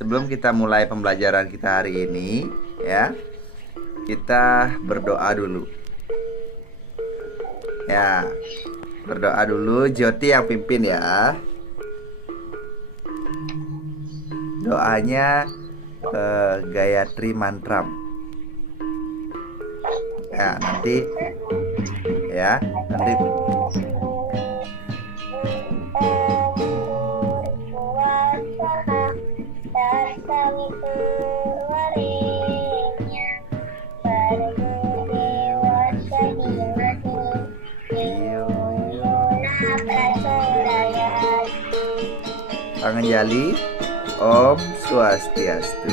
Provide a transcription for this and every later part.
sebelum kita mulai pembelajaran kita hari ini, ya, kita berdoa dulu. Ya, berdoa dulu. Jyoti yang pimpin ya. Doanya Gayatri Mantram. Ya, nanti tangan jali. Om Swastiastu.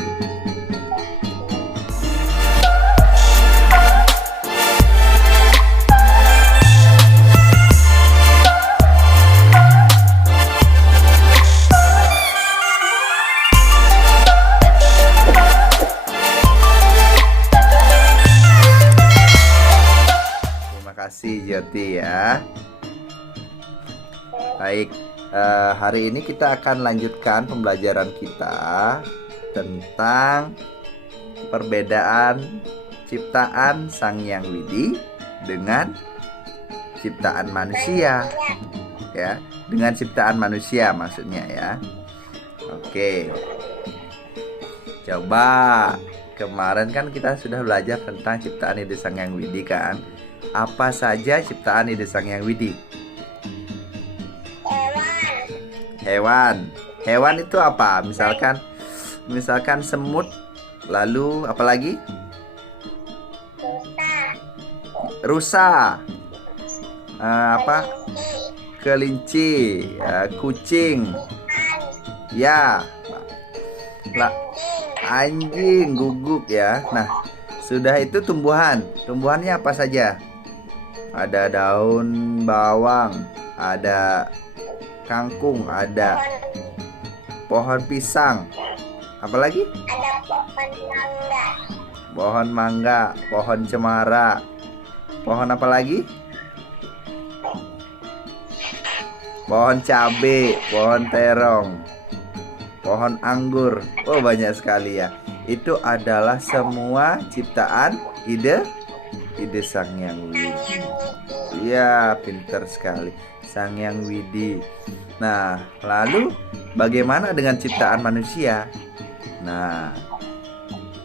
Terima kasih Jyoti ya. Baik, hari ini kita akan lanjutkan pembelajaran kita tentang perbedaan ciptaan Sang Hyang Widi dengan ciptaan manusia. Ya, dengan ciptaan manusia maksudnya ya. Oke. Coba, kemarin kan kita sudah belajar tentang ciptaan ide Sang Hyang Widi kan. Apa saja ciptaan ide Sang Hyang Widi? Hewan itu apa? Misalkan semut, lalu apa lagi? Rusa. Kelinci, kucing. Ya. Anjing, guguk ya. Nah, sudah itu tumbuhan. Tumbuhannya apa saja? Ada daun bawang, ada kangkung, ada pohon pisang. Apalagi? Ada Pohon mangga, pohon cemara. Pohon apa lagi? Pohon cabe, pohon terong, pohon anggur. Oh, banyak sekali ya. Itu adalah semua ciptaan ide Sang Hyang Widi. Ya, pintar sekali. Sang Hyang Widi. Nah, lalu bagaimana dengan ciptaan manusia? Nah,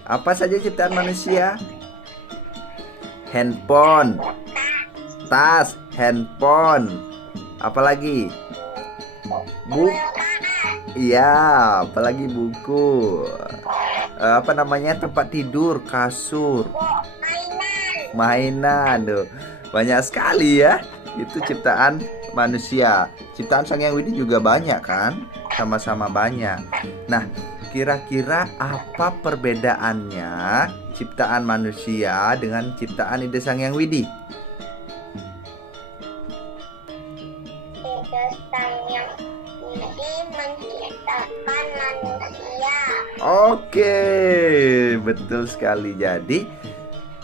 apa saja ciptaan manusia? Handphone, tas, handphone. Apalagi? Buku. Iya, apalagi buku. Tempat tidur, kasur, mainan. Tuh, banyak sekali ya. Itu ciptaan manusia. Ciptaan Sang Hyang Widi juga banyak kan? Sama-sama banyak. Nah, kira-kira apa perbedaannya ciptaan manusia dengan ciptaan ide Sang Hyang Widi? Ide Sang Hyang Widi menciptakan manusia. Oke, betul sekali. Jadi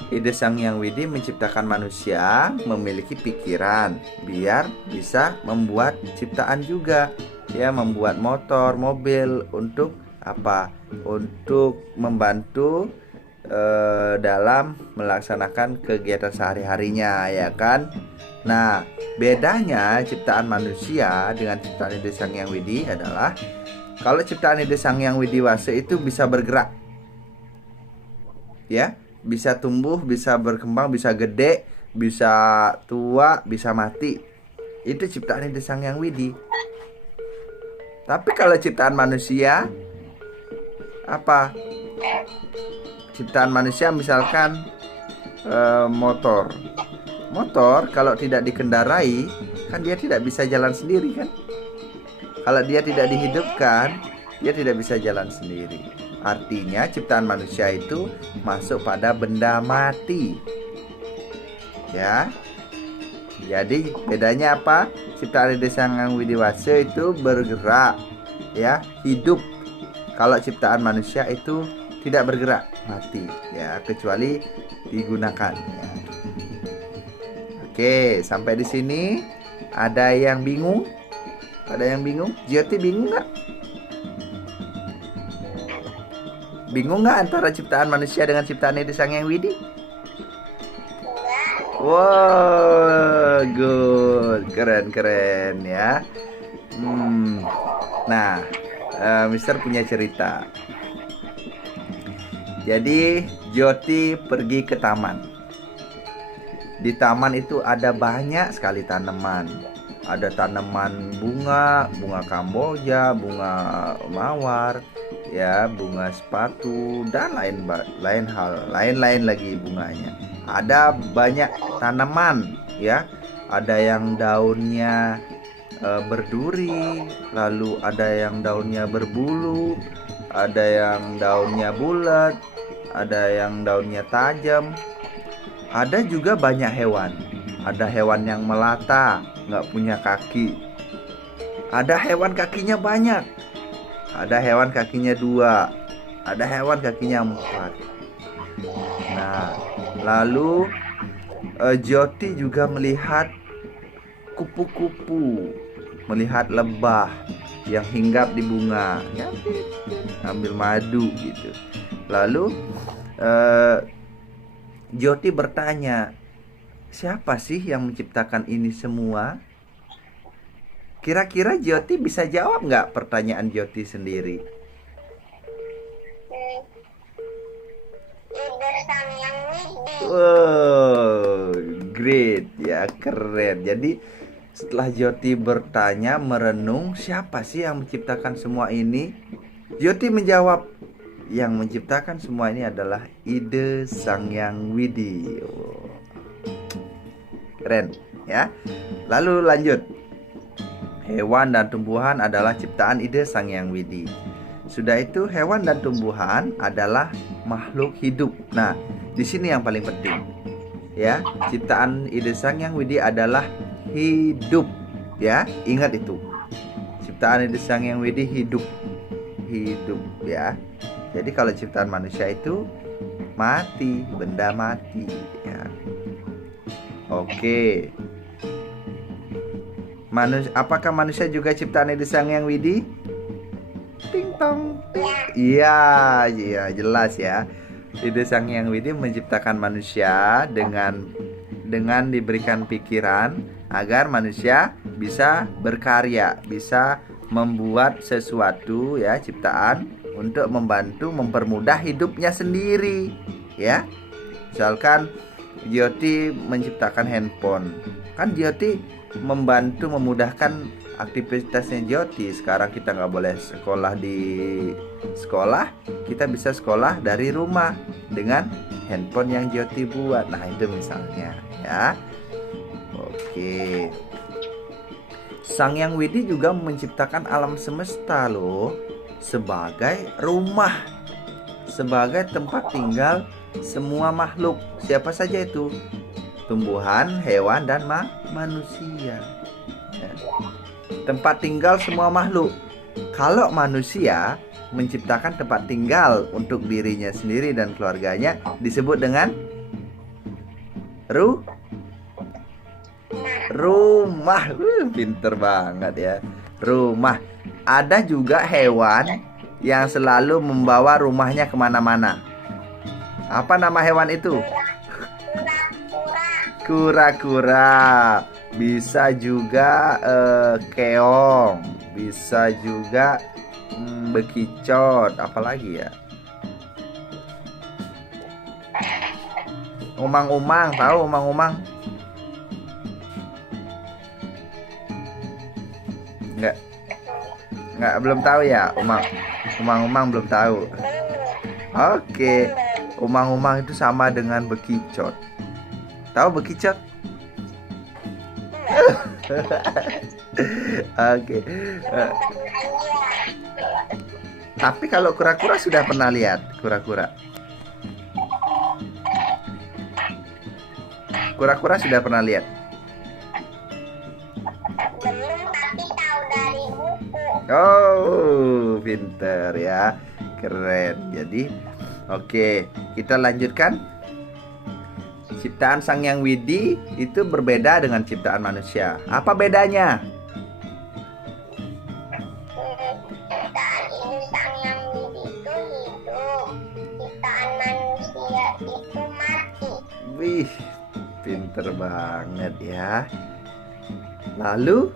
ide Sang Hyang Widi menciptakan manusia memiliki pikiran biar bisa membuat ciptaan juga. Ya, membuat motor, mobil untuk apa? Untuk membantu dalam melaksanakan kegiatan sehari-harinya, ya kan? Nah, bedanya ciptaan manusia dengan ciptaan ide Sang Hyang Widi adalah kalau ciptaan ide Sang Hyang Widiwasa itu bisa bergerak. Ya, bisa tumbuh, bisa berkembang, bisa gede, bisa tua, bisa mati. Itu ciptaan ide Sang Hyang Widi. Tapi kalau ciptaan manusia apa? Ciptaan manusia misalkan motor. Motor kalau tidak dikendarai kan dia tidak bisa jalan sendiri kan? Kalau dia tidak dihidupkan, dia tidak bisa jalan sendiri. Artinya ciptaan manusia itu masuk pada benda mati. Ya. Jadi bedanya apa? Ciptaan ide Sang Hyang Widiwasa itu bergerak, ya, hidup. Kalau ciptaan manusia itu tidak bergerak, mati, ya, kecuali digunakan. Ya. Oke, sampai di sini ada yang bingung? Ada yang bingung? Jyoti bingung nggak? Bingung nggak antara ciptaan manusia dengan ciptaan Ide Sang Yang Widi? Enggak. Wow, good, keren ya. Nah, Mister punya cerita. Jadi Joti pergi ke taman. Di taman itu ada banyak sekali tanaman. Ada tanaman bunga kamboja, bunga mawar, ya, bunga sepatu dan lain lagi bunganya. Ada banyak tanaman, ya. Ada yang daunnya berduri, lalu ada yang daunnya berbulu, ada yang daunnya bulat, ada yang daunnya tajam. Ada juga banyak hewan. Ada hewan yang melata, nggak punya kaki. Ada hewan kakinya banyak. Ada hewan kakinya 2. Ada hewan kakinya 4. Nah, lalu Joti juga melihat kupu-kupu, melihat lebah yang hinggap di bunga, ya, ambil madu gitu. Lalu Joti bertanya, siapa sih yang menciptakan ini semua? Kira-kira Joti bisa jawab nggak pertanyaan Joti sendiri? Ide Sang Yang Widi. Wow, great ya, keren. Jadi setelah Joti bertanya, merenung, siapa sih yang menciptakan semua ini? Joti menjawab, yang menciptakan semua ini adalah Ide Sang Yang Widi. Oh, keren ya. Lalu lanjut. Hewan dan tumbuhan adalah ciptaan Ide Sang Yang Widi. Sudah itu, hewan dan tumbuhan adalah makhluk hidup. Nah, di sini yang paling penting. Ya, ciptaan Ide Sang Yang Widi adalah hidup. Ya, ingat itu. Ciptaan Ide Sang Yang Widi hidup. Hidup ya. Jadi kalau ciptaan manusia itu mati, benda mati ya. Oke. Apakah manusia juga ciptaan Ide Sang Yang Widi? Ting tong. Iya, jelas ya. Ide Sang Yang Widi menciptakan manusia dengan diberikan pikiran agar manusia bisa berkarya, bisa membuat sesuatu ya, ciptaan untuk membantu mempermudah hidupnya sendiri ya. Misalkan Joti menciptakan handphone, kan Joti membantu memudahkan aktivitasnya Joti. Sekarang kita nggak boleh sekolah di sekolah, kita bisa sekolah dari rumah dengan handphone yang Joti buat. Nah, itu misalnya ya. Oke. Sang Yang Widi juga menciptakan alam semesta loh, sebagai rumah, sebagai tempat tinggal semua makhluk. Siapa saja itu? Tumbuhan, hewan, dan manusia ya. Tempat tinggal semua makhluk. Kalau manusia menciptakan tempat tinggal untuk dirinya sendiri dan keluarganya, disebut dengan rumah. Pinter banget ya. Rumah. Ada juga hewan yang selalu membawa rumahnya kemana-mana. Apa nama hewan itu? Kura-kura. Bisa juga keong. Bisa juga bekicot. Apalagi ya? Umang-umang. Tahu umang-umang? Nggak, belum tahu ya. Umang-umang belum tahu. Oke. Umang-umang itu sama dengan bekicot. Tahu bekicot? Oke. Tapi kalau kura-kura sudah pernah lihat kura-kura? Kura-kura sudah pernah lihat? Belum, tapi tahu dari buku. Oh, pinter ya. Keren. Jadi, oke, kita lanjutkan. Ciptaan Sang Yang Widi itu berbeda dengan ciptaan manusia. Apa bedanya? Ciptaan Ide Sang Yang Widi itu hidup. pinter banget ya. Lalu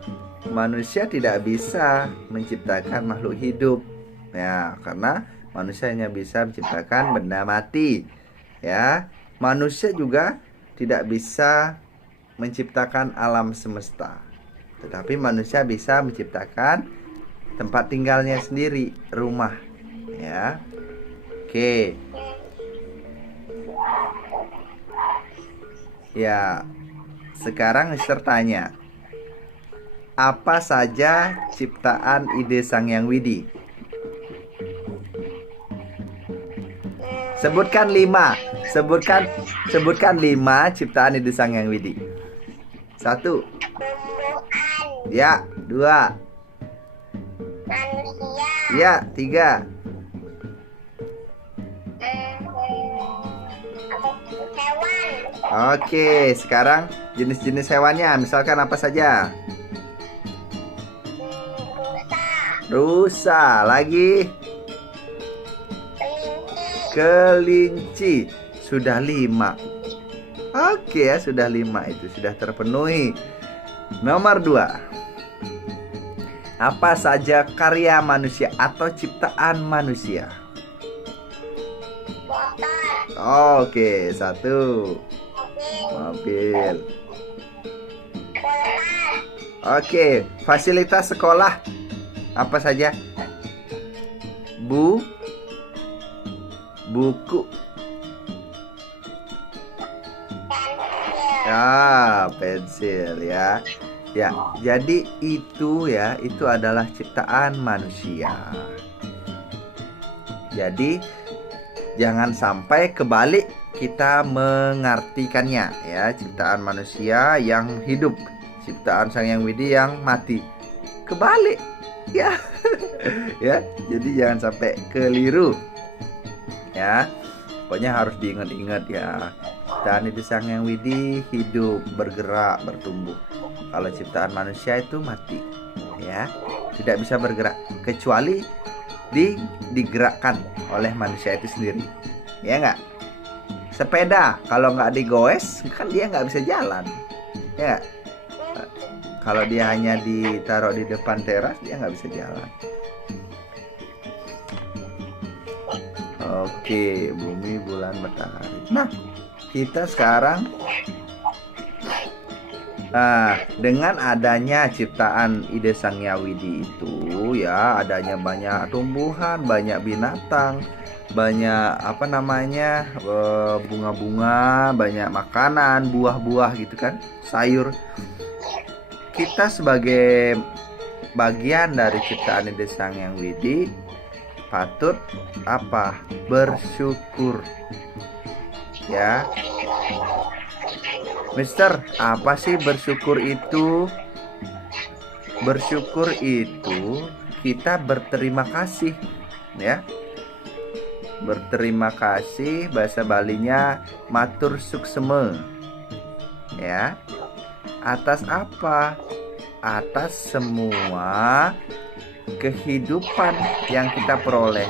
manusia tidak bisa menciptakan makhluk hidup ya, karena manusia hanya bisa menciptakan benda mati ya. Manusia juga tidak bisa menciptakan alam semesta, tetapi manusia bisa menciptakan tempat tinggalnya sendiri, rumah ya. Oke. Ya, sekarang Mister tanya, apa saja ciptaan ide Sang Yang Widi? Sebutkan 5. Sebutkan 5 ciptaan ide Sang Yang Widi. 1. Tumbuhan. Ya. 2. Manusia. Ya. 3. Hewan. Oke, sekarang jenis-jenis hewannya, misalkan apa saja? Rusa. Rusa. Lagi Kelinci. kelinci. Sudah 5. Oke ya, sudah 5, itu sudah terpenuhi. Nomor 2. Apa saja karya manusia atau ciptaan manusia? Motor. Oke, 1. Mobil. Kulkas. Oke, fasilitas sekolah apa saja? Buku. Pensil. Pensil ya. Ya, jadi itu adalah ciptaan manusia. Jadi jangan sampai kebalik kita mengartikannya ya, ciptaan manusia yang hidup, ciptaan Sang Yang Widi yang mati. Kebalik ya. Ya, jadi jangan sampai keliru. Ya. Pokoknya harus diingat-ingat ya. Ciptaan ide Sang Yang Widi hidup, bergerak, bertumbuh. Kalau ciptaan manusia itu mati, ya, tidak bisa bergerak kecuali digerakkan oleh manusia itu sendiri, ya nggak? Sepeda kalau nggak digoes kan dia nggak bisa jalan, ya nggak? Kalau dia hanya ditaruh di depan teras dia nggak bisa jalan. Oke, bumi, bulan, matahari. Nah, kita sekarang dengan adanya ciptaan ide Sang Yang Widi itu ya, adanya banyak tumbuhan, banyak binatang, banyak bunga-bunga, banyak makanan, buah-buah gitu kan, sayur. Kita sebagai bagian dari ciptaan ide Sang Yang Widi patut bersyukur ya. Mister, apa sih bersyukur itu? Bersyukur itu kita berterima kasih ya. Berterima kasih, bahasa Balinya matur sukseme ya. Atas apa? Atas semua kehidupan yang kita peroleh.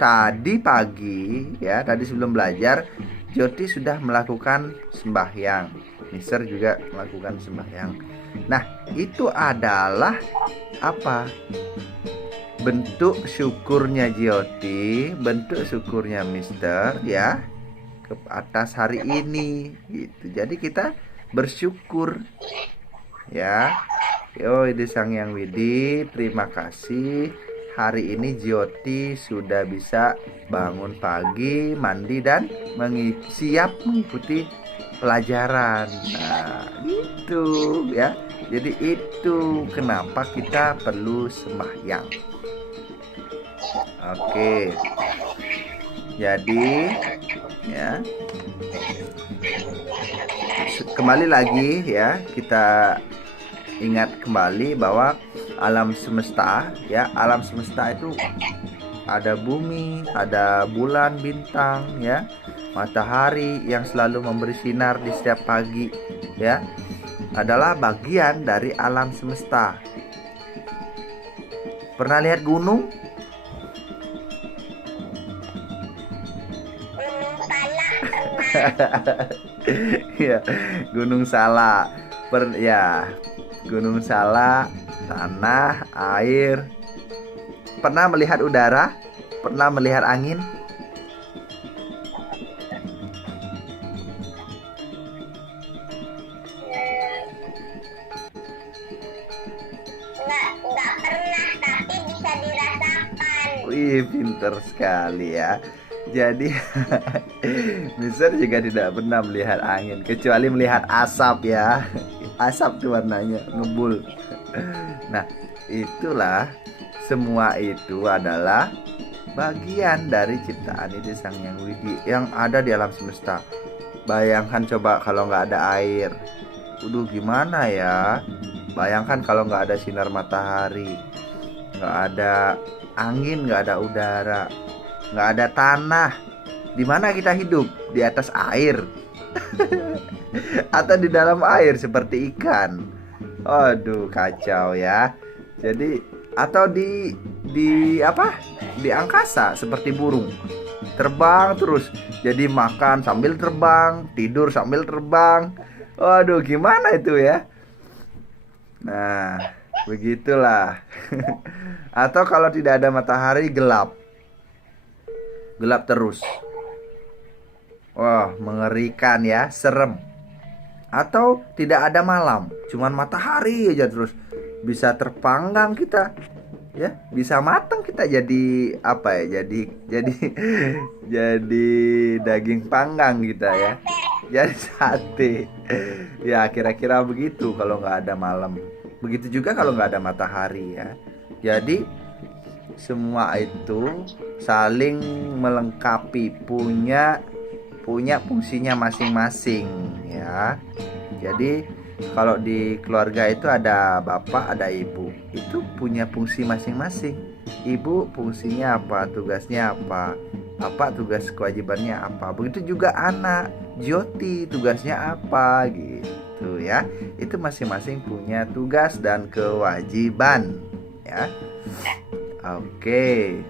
Tadi pagi ya, tadi sebelum belajar Joti sudah melakukan sembahyang. Mister juga melakukan sembahyang. Nah, itu adalah apa? Bentuk syukurnya Joti, bentuk syukurnya Mister ya, ke atas hari ini gitu. Jadi kita bersyukur ya. Yo, ide Sang Yang Widi, terima kasih. Hari ini Jyoti sudah bisa bangun pagi, mandi dan siap mengikuti pelajaran. Nah, itu ya. Jadi itu kenapa kita perlu sembahyang. Oke. Jadi ya, kembali lagi ya, kita ingat kembali bahwa alam semesta ya, alam semesta itu ada bumi, ada bulan, bintang ya, matahari yang selalu memberi sinar di setiap pagi ya, adalah bagian dari alam semesta. Pernah lihat gunung? Gunung Salak pernah. Ya, Gunung Salak. Ya, Gunung Salak, tanah, air. Pernah melihat udara? Pernah melihat angin? Nggak pernah, tapi bisa dirasakan. Wih, pinter sekali ya. Jadi, Mister juga tidak pernah melihat angin, kecuali melihat asap ya. Asap tuh warnanya ngebul. Nah, itulah semua itu adalah bagian dari ciptaan Ide Sang Yang Widi yang ada di alam semesta. Bayangkan coba kalau nggak ada air. Gimana ya? Bayangkan kalau nggak ada sinar matahari, nggak ada angin, nggak ada udara, nggak ada tanah. Di mana kita hidup? Di atas air atau di dalam air seperti ikan? Aduh, kacau ya. Jadi atau di apa? Di angkasa seperti burung. Terbang terus. Jadi makan sambil terbang, tidur sambil terbang. Waduh, gimana itu ya? Nah, begitulah. Atau kalau tidak ada matahari, gelap. Gelap terus. Wah, mengerikan ya, serem. Atau tidak ada malam, cuman matahari aja terus. Bisa terpanggang kita. Ya, bisa matang kita jadi apa ya? Jadi jadi daging panggang kita ya. Jadi sate. Ya, kira-kira begitu kalau nggak ada malam. Begitu juga kalau nggak ada matahari ya. Jadi semua itu saling melengkapi, punya fungsinya masing-masing ya. Jadi kalau di keluarga itu ada bapak, ada ibu. Itu punya fungsi masing-masing. Ibu fungsinya apa, tugasnya apa. Bapak tugas kewajibannya apa. Begitu juga anak, Joti tugasnya apa gitu ya. Itu masing-masing punya tugas dan kewajiban ya. Oke.